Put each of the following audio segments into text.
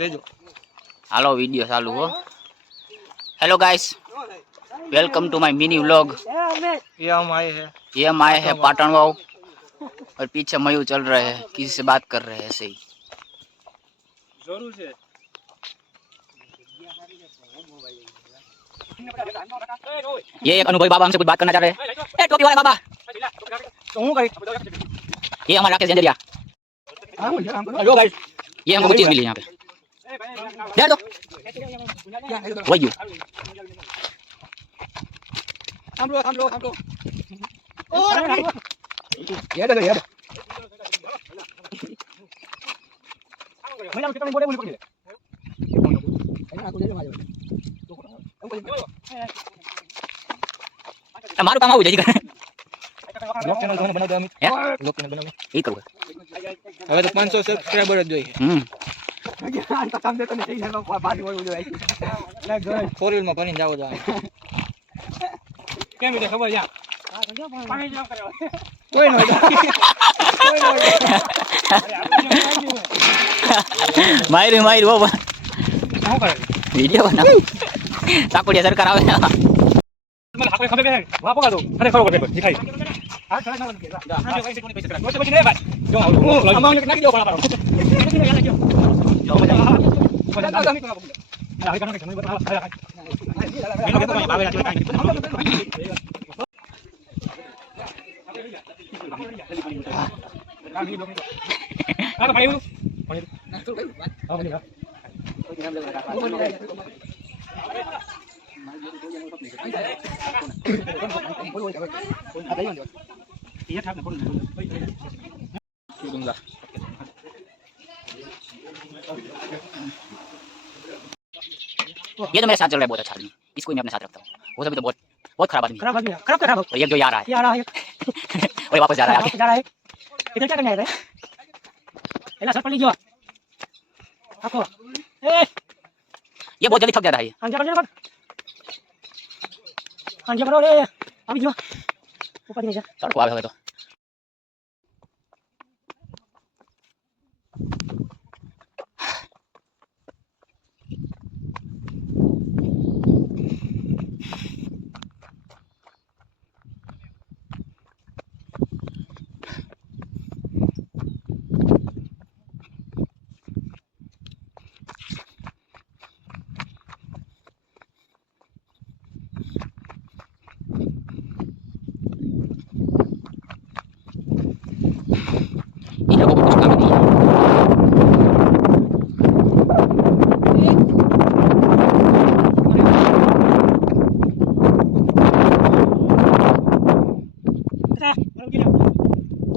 લેજો હાલો વિડિયો ચાલુ हो hello guys welcome to my mini vlog ये हम आए हैं पाटन वाव और पीछे मयूर चल रहे हैं किसी से बात कर रहे हैं ऐसे ही जरूर से ये एक अनुभवी बाबा हमसे कुछ बात करना चाह रहे हैं ए टोपी वाले बाबा ये हमारा राकेश जंजरिया हेलो गाइस ये हमको कुछ चीज मिली यहाँ पे दे दो वही हम लोग ये दे मैं कितना बोले बोले पड़े તમારું કામ આવું જઈ કરે બ્લોગ ચેનલ કોને બનાવતો અમિત બ્લોગ ચેનલ બનાવ એ કરું હવે તો 500 સબસ્ક્રાઇબર જ જોઈએ કામ દે તો નહીં જાય બાકી બોલવું જોઈએ ના ઘર ફોર વ્હીલ માં ભરીને જાવ તો કેમ છે ખબર યા પાણી જાવ કરે કોઈ ન મારી મારી બાબા શું કરે વિડિયો બનાવ સાકોડિયા સરકાર આવે મને આપણે ખબર છે વાપો કાઢો અરે ખરો કરે દેખાય આ ખરા ના કે જા આ પૈસા કોની પૈસા કરા પછી રે ભાઈ જો અમાઉન્ટ નાખી દો પાડા પાડો જો મજા આ ગમી તો આ હવે કાનો કે સમય બતા આ મેનો કે તો બાવે આ ભાઈ ये तो मेरे साथ चल रहा है बहुत अच्छा आदमी इसको ही मैं अपने साथ रखता हूँ वो सभी तो बहुत खराब आदमी खराब और एक जो यार है वही वापस जा रहा है इधर क्या करने आए थे एला सर पड़ी जो आपको ए ये बहुत जल्दी थक जाता है आंजा करो रे अभी जो ऊपर नहीं जा सड़को आवे तो इधर को कुछ काम नहीं है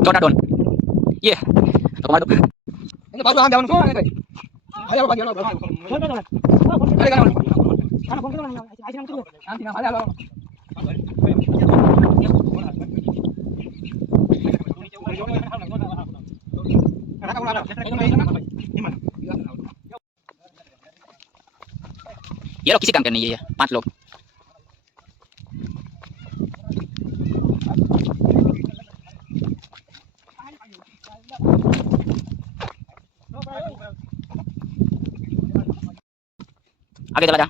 छोटा टोन ये तो मार दो ini baru हम जाऊँ कौन है आया बाकी वाला फोन कर दो अरे गाना गाना फोन कर दो आज नाम करो शांति ना आया लो ये लोग किसी काम करने नहीं है 5 लोग आगे चला जा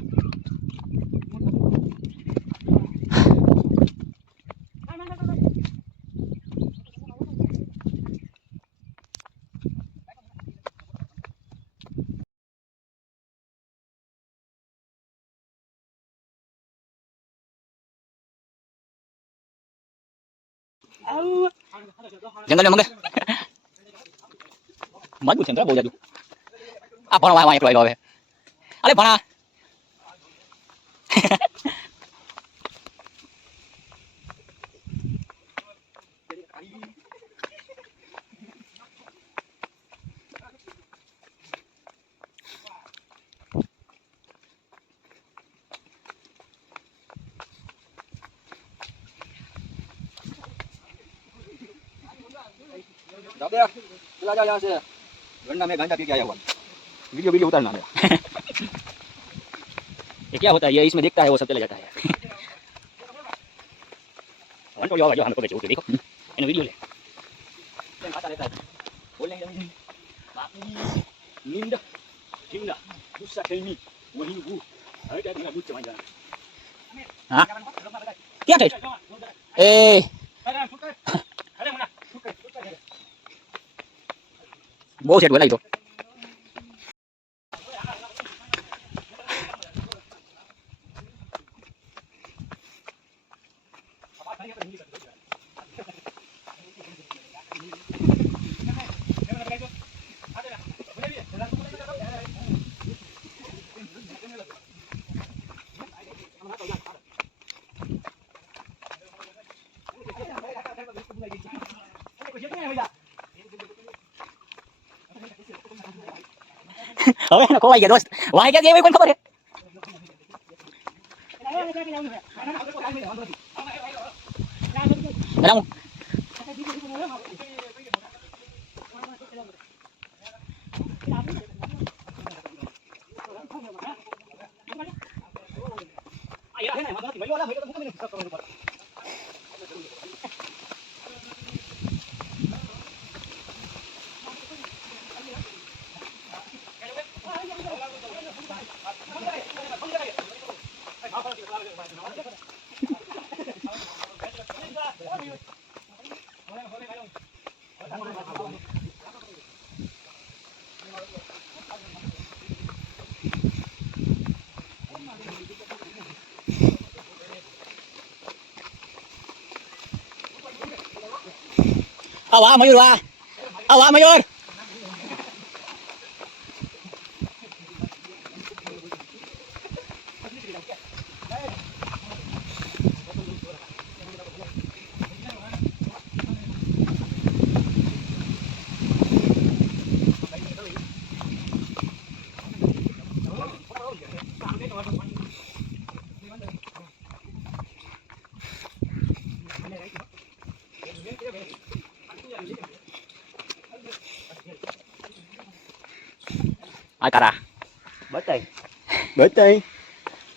जंगल में मंगे मजबूत है बहुत जादू आ भणवा वहां एकलो आवे अरे भणा दादा चला जा यहाँ से वरना मैं गांजा पी के आया हुआ वीडियो उतारना है ये क्या होता है ये इसमें देखता है वो सब चला जाता है वन को जो हमको बेचो देखो इन वीडियो ले खाता रहता है बोलेंगे बाकी नींद Kimna, Musa Kelmi, Wahibu, ada dengan Musa macam. હા ક્યાં થઈ એ બહુ સેટ બોલાવી તો હવે એને ખોવાઈ ગયા દોસ્ત વાય ગયા એવી કોઈ ખબર હે રામુ વાહ મયુર વાહ મયુર આ કરા બતાય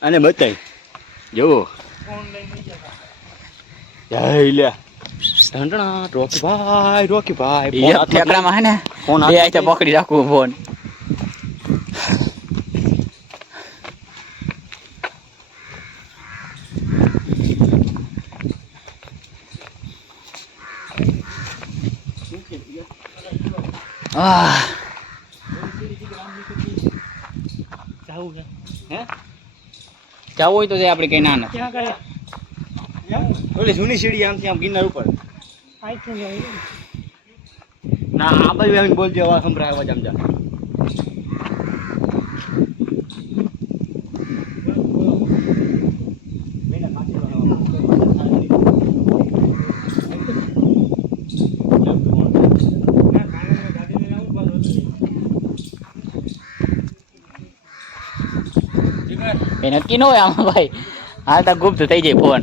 અને બતાય જો જય લે ઢંઢણા રોકી ભાઈ એક ઠેકડામાં હે ને ફોન બે આઈ પકડી રાખવું ફોન જવું હોય તો આપણે કઈ ના નથી ઓલી જૂની સીડી આમથી આમ ગિરનાર ઉપર ના આ બાજુ આવીને બોલજો અવાજ સંભળાય અવાજ આમ જા એ નક્કી ન હોય આમાં ભાઈ હા તો ગુપ્ત થઈ જાય ફોન